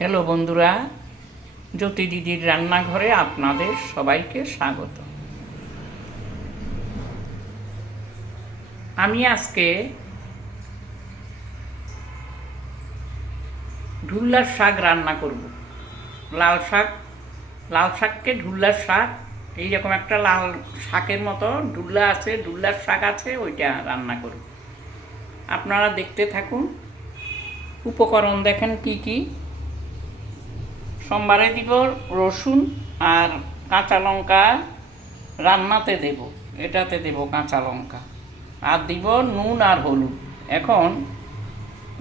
Hello বন্ধুরা, জ্যোতি দিদির রান্নাঘরে আপনাদের সবাইকে স্বাগত। আমি আজকে ঢুল্লার শাক রান্না করব। লাল শাককে ঢুল্লার শাক, এইরকম একটা লাল শাকের মতো ঢুল্লা আছে, ঢুল্লার শাক আছে, ওইটা রান্না করব। আপনারা দেখতে থাকুন। উপকরণ দেখেন কি কি। সোমবারে দিব রসুন আর কাঁচা লঙ্কা, রান্নাতে দেব, এটাতে দেব কাঁচা লঙ্কা, আর দিব নুন আর হলুদ। এখন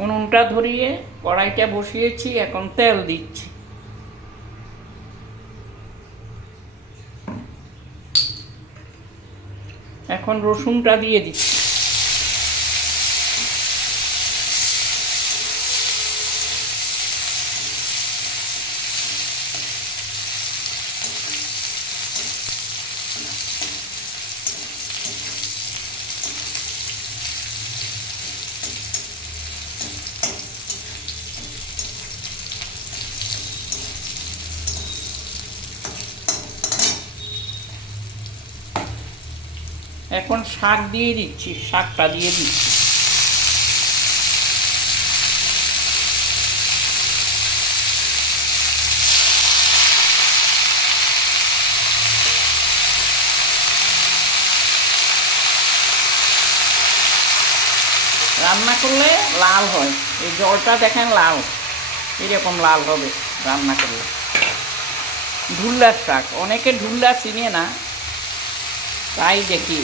উনুনটা ধরিয়ে কড়াইটা বসিয়েছি, এখন তেল দিচ্ছি। এখন রসুনটা দিয়ে দিচ্ছি। এখন শাক দিয়ে দিচ্ছি, শাকটা দিয়ে দিচ্ছি। রান্না করলে লাল হয়, এই জলটা দেখেন লাল, এরকম লাল হবে রান্না করলে। ঢুল্লার শাক, অনেকে ঢুল্লা চিনে না, তাই দেখি।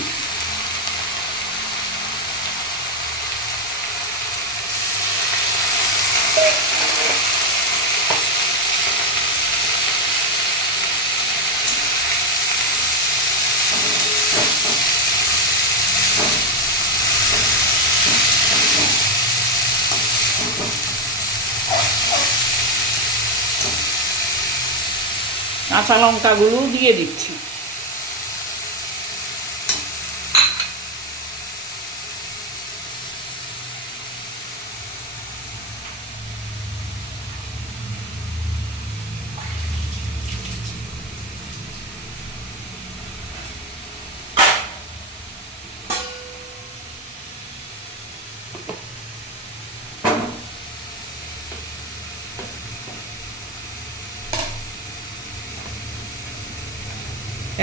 কাঁচা লঙ্কাগুলো দিয়ে দিচ্ছি।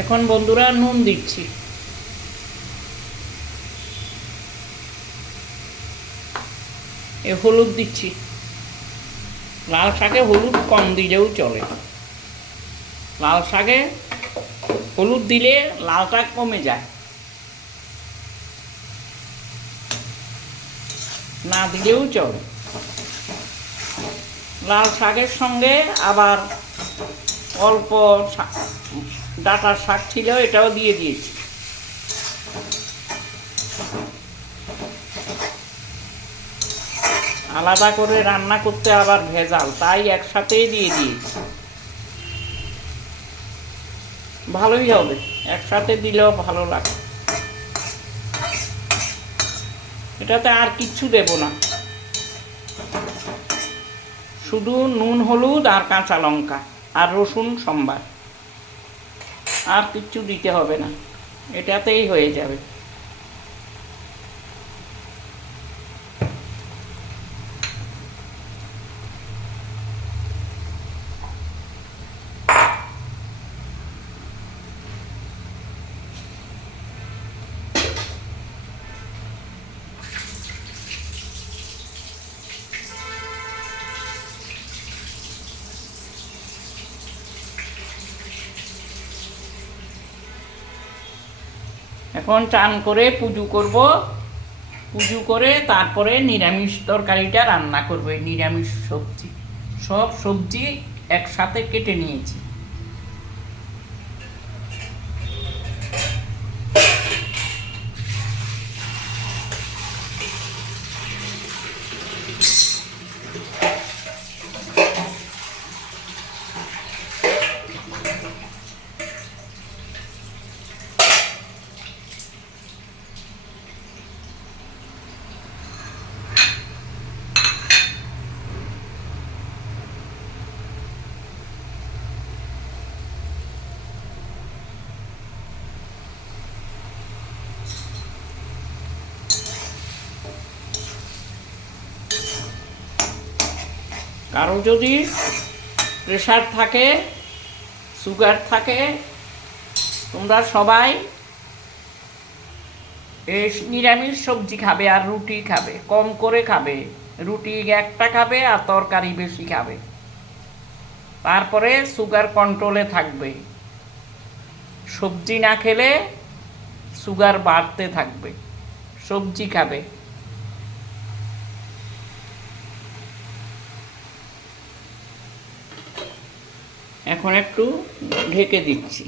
এখন বন্ধুরা নুন দিচ্ছি। হলুদ দিচ্ছি। লাল শাকে হলুদ কম দিলেও চলে। লাল শাকে হলুদ দিলে লালটা কমে যায়, না দিলেও চলে। লাল শাকের সঙ্গে আবার অল্প ডাঁটার শাক ছিল, এটাও দিয়ে দিয়েছি। আলাদা করে রান্না করতে আবার ভেজাল, তাই একসাথেই দিয়ে দিয়েছি। ভালোই হবে, একসাথে দিলেও ভালো লাগে। এটাতে আর কিচ্ছু দেব না, শুধু নুন হলুদ আর কাঁচা লঙ্কা আর রসুন সম্বার, আর কিচ্ছু দিতে হবে না, এটাতেই হয়ে যাবে। এখন চান করে পুজো করব, পুজো করে তারপরে নিরামিষ তরকারিটা রান্না করব। এই নিরামিষ সবজি, সব সবজি একসাথে কেটে নিয়েছি। কারো যদি প্রেশার থাকে, সুগার থাকে, তোমরা সবাই এই নিরামিষ সবজি খাবে আর রুটি খাবে, কম করে খাবে। রুটি একটা খাবে আর তরকারি বেশি খাবে, তারপরে সুগার কন্ট্রোলে থাকবে। সবজি না খেলে সুগার বাড়তে থাকবে, সবজি খাবে। এখন একটু ঢেকে দিচ্ছি।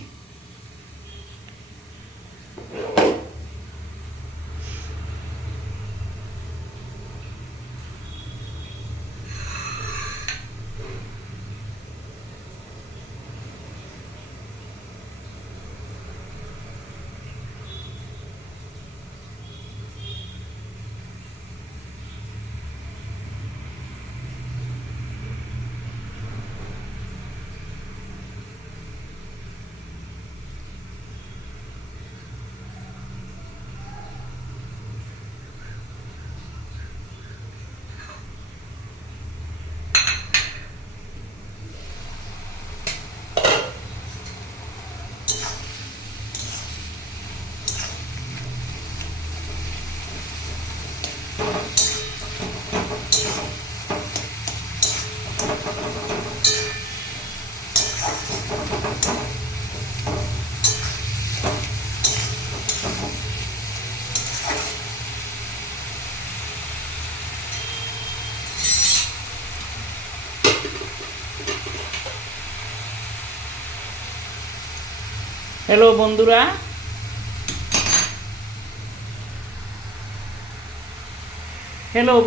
হ্যালো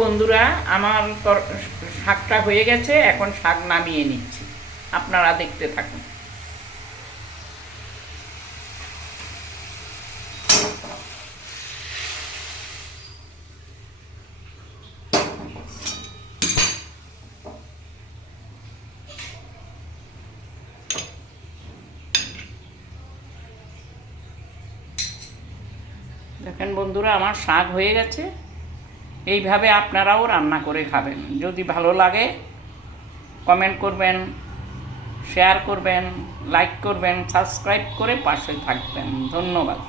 বন্ধুরা, আমার শাকটা হয়ে গেছে। এখন শাক নামিয়ে নিচ্ছি, আপনারা দেখতে থাকুন। দেখেন বন্ধুরা, আমার শাক হয়ে গেছে। এইভাবে আপনারাও রান্না করে খাবেন। যদি ভালো লাগে কমেন্ট করবেন, শেয়ার করবেন, লাইক করবেন, সাবস্ক্রাইব করে পাশে থাকবেন। ধন্যবাদ।